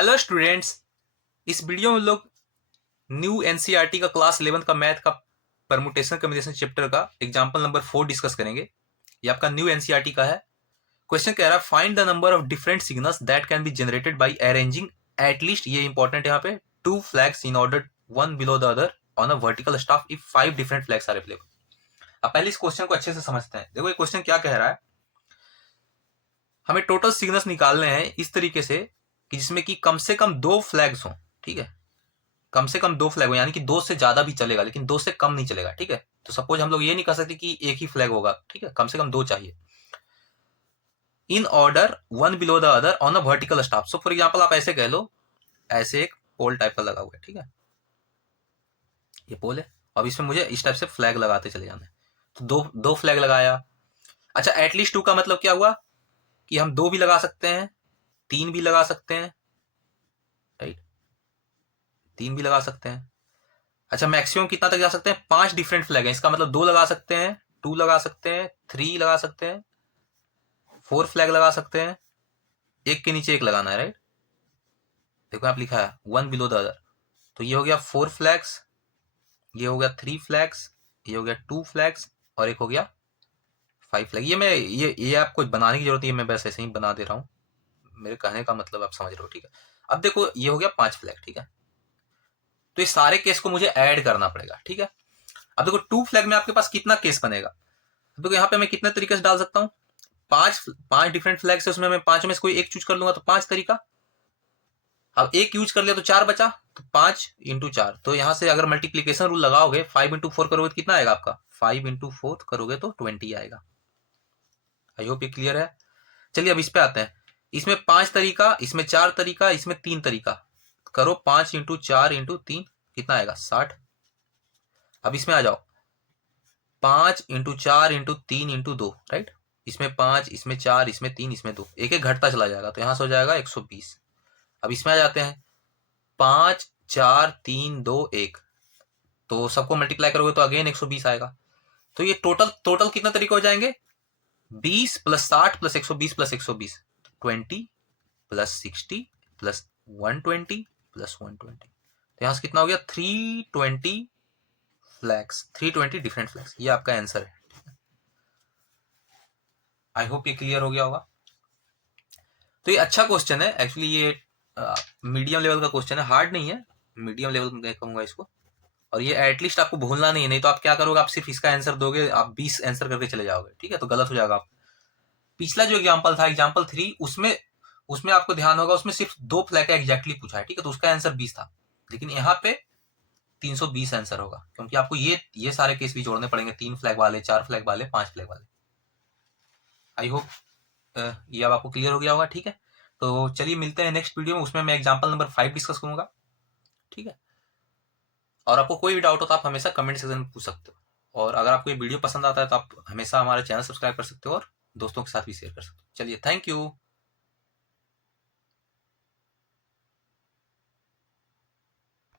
Hello students, इस video में लोग न्यू एनसीईआरटी का क्लास 11 का मैथ का परमुटेशन कम्बिनेशन चैप्टर का एग्जांपल नंबर 4 डिस्कस करेंगे। ये आपका न्यू एनसीईआरटी का है। क्वेश्चन कह रहा है find the number of different signals that can be generated by arranging at least, ये इंपॉर्टेंट है यहाँ पे, 2 flags in order one below the other on a vertical staff if 5 different flags are available. अब पहले इस क्वेश्चन को अच्छे से समझते हैं। देखो ये क्वेश्चन क्या कह रहा है, हमें टोटल सिग्नल्स निकालने हैं इस तरीके से कि जिसमें कि कम से कम 2 फ्लैग्स हों। ठीक है, कम से कम 2 फ्लैग हो, यानी कि 2 से ज्यादा भी चलेगा लेकिन 2 से कम नहीं चलेगा। ठीक है, तो सपोज हम लोग ये नहीं कह सकते कि एक ही फ्लैग होगा। ठीक है, कम से कम 2 चाहिए इन order one below the other on a vertical staff. So for example आप ऐसे कह लो, ऐसे एक पोल टाइप का लगा हुआ है। ठीक है, ये पोल है, अब इसमें मुझे इस टाइप से फ्लैग लगाते चले जाना है। तो दो फ्लैग लगाया। अच्छा, एटलीस्ट 2 का मतलब क्या हुआ कि हम 2 भी लगा सकते हैं, 3 भी लगा सकते हैं। राइट, 3 भी लगा सकते हैं। अच्छा, मैक्सिमम कितना तक जा सकते हैं? 5 डिफरेंट फ्लैग हैं, इसका मतलब 2 लगा सकते हैं, 2 लगा सकते हैं, 3 लगा सकते हैं, 4 फ्लैग लगा सकते हैं। एक के नीचे एक लगाना है। राइट, देखो आप लिखा है वन बिलो द अदर, तो ये हो गया 4 फ्लैग्स, ये हो गया 3 फ्लैग्स, ये हो गया 2 फ्लैग्स और एक हो गया 5 फ्लैग। ये आपको बनाने की जरूरत नहीं है, मैं बस ऐसे ही बना दे रहा हूँ। मेरे कहने का मतलब आप समझ रहे हो। ठीक है, अब देखो ये हो गया 5 फ्लैग। ठीक है, तो इस सारे केस को मुझे ऐड करना पड़ेगा। ठीक है, अब देखो 2 फ्लैग में आपके पास कितना केस बनेगा। देखो यहाँ पे मैं कितने तरीके से डाल सकता हूँ, पांच डिफरेंट फ्लैग्स है, उसमें मैं 5 में से कोई एक चूज कर लूंगा तो 5 तरीका। अब एक यूज कर लिया तो 4 बचा, तो 5 × 4। तो यहां से अगर मल्टीप्लीकेशन रूल लगाओगे 5 × 4 करोगे तो कितना आएगा आपका? 5 × 4 करोगे तो 20 आएगा। आई होप ये क्लियर है। चलिए अब इस पे आते हैं। इसमें 5 तरीका, इसमें 4 तरीका, इसमें 3 तरीका। करो 5 × 4 × 3 कितना आएगा? 60। अब इसमें आ जाओ, 5 × 4 × 3 × 2। राइट, इसमें 5, इसमें 4, इसमें 3, इसमें 2, एक एक घटता चला जाएगा तो यहां से हो जाएगा 120। अब इसमें आ जाते हैं, 5, 4, 3, 2, 1, तो सबको मल्टीप्लाई करोगे तो अगेन 120 आएगा। तो ये टोटल टोटल कितना तरीके हो जाएंगे? 20 + 60 + 120 + 120, 20 + 60 + 120 + 120, तो यहां से कितना हो गया? 320 फ्लैग्स, 320 डिफरेंट फ्लैग्स। ये आपका आंसर है। आई होप ये क्लियर हो गया होगा। तो ये अच्छा क्वेश्चन है एक्चुअली, ये मीडियम लेवल का क्वेश्चन है, हार्ड नहीं है, मीडियम लेवल में कहूंगा इसको। और ये एटलीस्ट आपको भूलना नहीं है, नहीं तो आप क्या करोगे, आप सिर्फ इसका आंसर दोगे, आप 20 आंसर करके चले जाओगे। ठीक है, तो गलत हो जाएगा। आप पिछला जो एग्जाम्पल था, एग्जाम्पल 3, उसमें उसमें आपको ध्यान होगा, उसमें सिर्फ 2 फ्लैग का एग्जैक्टली पूछा है। ठीक है, तो उसका आंसर 20 था, लेकिन यहाँ पे 320 आंसर होगा, क्योंकि आपको ये सारे केस भी जोड़ने पड़ेंगे, 3 फ्लैग वाले, 4 फ्लैग वाले, 5 फ्लैग वाले। आई होप ये अब आपको क्लियर हो गया होगा। ठीक है, तो चलिए मिलते हैं नेक्स्ट वीडियो में, उसमें मैं एग्जाम्पल नंबर 5 डिस्कस करूंगा। ठीक है, और आपको कोई भी डाउट हो तो आप हमेशा कमेंट सेक्शन में पूछ सकते हो, और अगर आपको ये वीडियो पसंद आता है तो आप हमेशा हमारा चैनल सब्सक्राइब कर सकते हो और दोस्तों के साथ भी शेयर कर सकते हो। चलिए, थैंक यू।